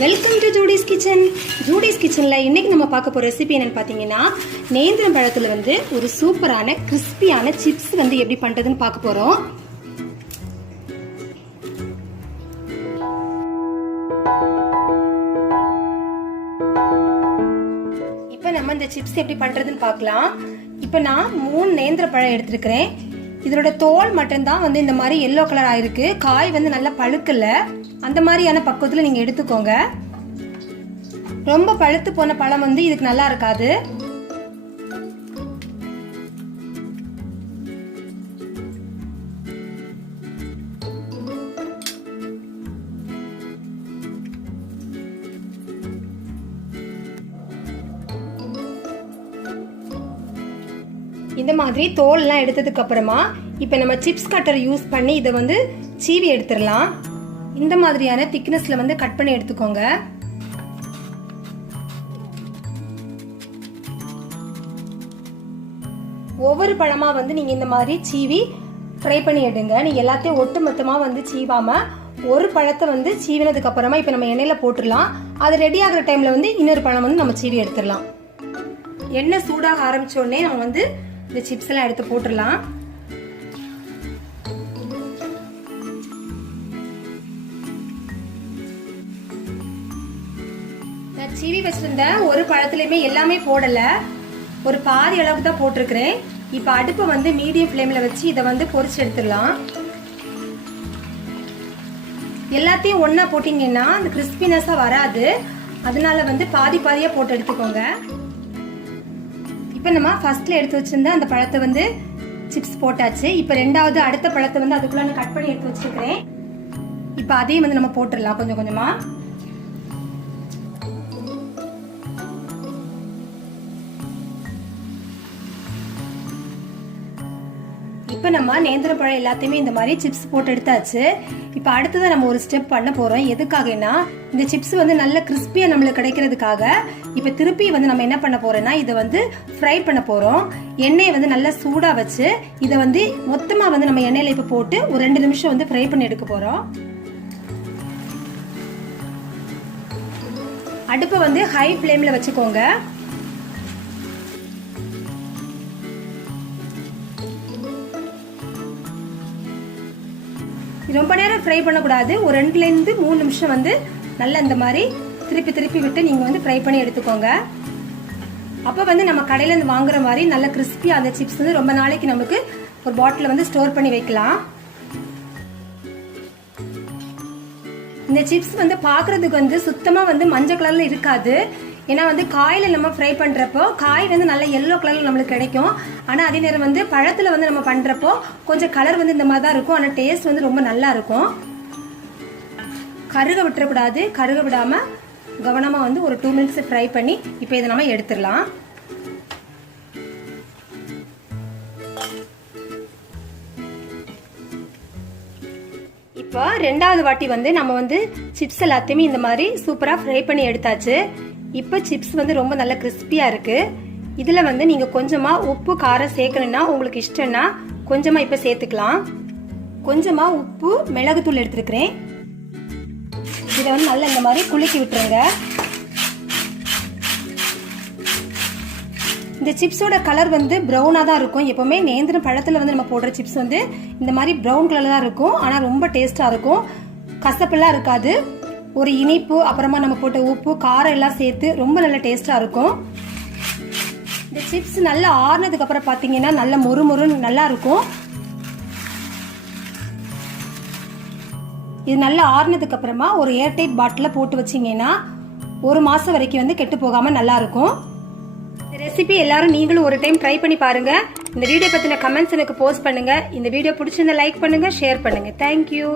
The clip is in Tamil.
Welcome to Judy's kitchen. Judy's கிச்சனில் இன்றைக்கி நம்ம பார்க்க போகிற ரெசிபி என்னென்னு பார்த்தீங்கன்னா, நேந்திரம் பழத்தில் வந்து ஒரு சூப்பரான கிறிஸ்பியான சிப்ஸ் வந்து எப்படி பண்ணுறதுன்னு பார்க்க போகிறோம். இப்போ நம்ம இந்த சிப்ஸ் எப்படி பண்ணுறதுன்னு பார்க்கலாம். இப்போ நான் 3 நேந்திர பழம் எடுத்துருக்கிறேன். இதோட தோல் மட்டும்தான் வந்து இந்த மாதிரி எல்லோ கலர் ஆயிருக்கு. காய் வந்து நல்லா பழுக்கல. அந்த மாதிரியான பக்குவத்தில் நீங்கள் எடுத்துக்கோங்க. ரொம்ப பழுத்து போன பழம் வந்து இதுக்கு நல்லா இருக்காது. இந்த மாதிரி தோல்லாம் எடுத்ததுக்கு அப்புறமா இப்போ நம்ம சிப்ஸ் கட்டர் யூஸ் பண்ணி இதை வந்து சீவி எடுத்துடலாம். இந்த மாதிரியான திக்னஸ்ல வந்து கட் பண்ணி எடுத்துக்கோங்க. ஒவ்வொரு பழமா வந்து நீங்க இந்த மாதிரி சீவி ஃப்ரை பண்ணி எடுங்க. நீங்க எல்லாத்தையும் ஒட்டு மொத்தமா வந்து சீவாம ஒரு பழத்தை வந்து சீவினதுக்கு அப்புறமா இப்ப நம்ம எண்ணெயில போட்டுடலாம். அது ரெடி ஆகிற டைம்ல வந்து இன்னொரு பழம் வந்து நம்ம சீவி எடுத்துடலாம். எண்ணெய் சூடாக ஆரம்பிச்ச உடனே நம்ம வந்து இந்த சிப்ஸ் எல்லாம் எடுத்து போட்டுடலாம். சீவி வச்சிருந்த ஒரு பழத்துலயுமே எல்லாமே போடல, ஒரு பாதி அளவுக்கு தான் போட்டிருக்கிறேன். இப்ப அடுப்பை வந்து மீடியம் ஃப்ளேம்ல வச்சு இதை வந்து பொரிச்சு எடுத்துடலாம். எல்லாத்தையும் ஒன்னா போட்டீங்கன்னா அந்த கிறிஸ்பினஸா வராது. அதனால வந்து பாதி பாதியா போட்டு எடுத்துக்கோங்க. இப்ப நம்ம ஃபர்ஸ்ட்ல எடுத்து வச்சிருந்த அந்த பழத்தை வந்து சிப்ஸ் போட்டாச்சு. இப்ப ரெண்டாவது அடுத்த பழத்தை வந்து அதுக்குள்ள நான் கட் பண்ணி எடுத்து வச்சிருக்கிறேன். இப்ப அதையும் வந்து நம்ம போட்டுடலாம் கொஞ்சம் கொஞ்சமா. இப்போ நம்ம நேந்திர பழம் எல்லாத்தையுமே இந்த மாதிரி சிப்ஸ் போட்டு எடுத்தாச்சு. இப்போ அடுத்ததான் நம்ம ஒரு ஸ்டெப் பண்ண போறோம். எதுக்காகனா இந்த சிப்ஸ் வந்து நல்ல கிறிஸ்பியா நம்மளுக்கு கிடைக்கிறதுக்காக இப்போ திருப்பி வந்து நம்ம என்ன பண்ண போறோம்னா இதை வந்து ஃப்ரை பண்ண போறோம். எண்ணெயை வந்து நல்லா சூடா வச்சு இதை வந்து மொத்தமா வந்து நம்ம எண்ணெயில இப்போ போட்டு ஒரு 2 நிமிஷம் வந்து ஃப்ரை பண்ணி எடுக்க போறோம். அடுப்பை வந்து ஹை ஃப்ளேம்ல வச்சுக்கோங்க. ரொம்ப நேரம் ஃப்ரை பண்ணக்கூடாது. ஒரு 2 to 3 நிமிஷம் வந்து நல்லா இந்த மாதிரி திருப்பி திருப்பி விட்டு நீங்க வந்து ஃப்ரை பண்ணி எடுத்துக்கோங்க. அப்போ வந்து நம்ம கடையில இருந்து வாங்குற மாதிரி நல்ல கிறிஸ்பியா அந்த சிப்ஸ் வந்து ரொம்ப நாளைக்கு நமக்கு ஒரு பாட்டில் வந்து ஸ்டோர் பண்ணி வைக்கலாம். இந்த சிப்ஸ் வந்து பாக்குறதுக்கு வந்து சுத்தமா வந்து மஞ்சள் கலர்ல இருக்காது. ஏன்னா வந்து காயில நம்ம ஃப்ரை பண்றப்போ காய் வந்து நல்ல எல்லோ கலர்ல நம்மளுக்கு கிடைக்கும். ஆனா அதே நேரம் வந்து பழத்துல வந்து நம்ம பண்றப்போ கொஞ்சம் கலர் வந்து இந்த மாதிரி தான் இருக்கும். ஆனா டேஸ்ட் வந்து ரொம்ப நல்லா இருக்கும். கருக விட்டுறக்கூடாது. கருக விடாம கவனமா வந்து ஒரு 2 மினிட்ஸ் ஃப்ரை பண்ணி இப்போ இதை நம்ம எடுத்துடலாம். இப்போ ரெண்டாவது வாட்டி வந்து நம்ம வந்து சிப்ஸ் எல்லாத்தையுமே இந்த மாதிரி சூப்பரா ஃப்ரை பண்ணி எடுத்தாச்சு. இப்போ சிப்ஸ் வந்து ரொம்ப நல்ல கிறிஸ்பியா இருக்கு. இதுல வந்து நீங்க கொஞ்சமா உப்பு காரம் சேர்க்கணும்னா உங்களுக்கு இஷ்டம்னா கொஞ்சமா இப்ப சேர்த்துக்கலாம். கொஞ்சமா உப்பு மிளகுத்தூள் எடுத்துருக்கிறேன். இதை வந்து நல்லா இந்த மாதிரி குலுக்கி விட்டுருங்க. இந்த சிப்ஸோட கலர் வந்து ப்ரௌனா தான் இருக்கும். எப்பவுமே நேந்திரம் பழத்துல வந்து நம்ம போடுற சிப்ஸ் வந்து இந்த மாதிரி ப்ரௌன் கலர்ல தான் இருக்கும். ஆனா ரொம்ப டேஸ்டா இருக்கும். கசப்பெல்லாம் இருக்காது. ஒரு இனிப்பு அப்புறமா நம்ம போட்ட உப்பு காரம் எல்லாம் சேர்த்து ரொம்ப நல்ல டேஸ்டா இருக்கும். இந்த சிப்ஸ் நல்லா ஆறுனதுக்கு அப்புறம் பாத்தீங்கன்னா நல்ல மொறுமொறுன்னு நல்லா இருக்கும். இது நல்லா ஆறுனதுக்கு அப்புறமா ஒரு ஏர்டைட் பாட்டில போட்டு வச்சீங்கன்னா 1 மாசம் வரைக்கும் வந்து கெட்டு போகாம நல்லா இருக்கும். இந்த ரெசிபி எல்லாரும் நீங்களும் ஒரு டைம் ட்ரை பண்ணி பாருங்க. இந்த வீடியோ பத்தின கமெண்ட்ஸ் எனக்கு போஸ்ட் பண்ணுங்க. இந்த வீடியோ பிடிச்சிருந்தா லைக் பண்ணுங்க, ஷேர் பண்ணுங்க. தேங்க்யூ.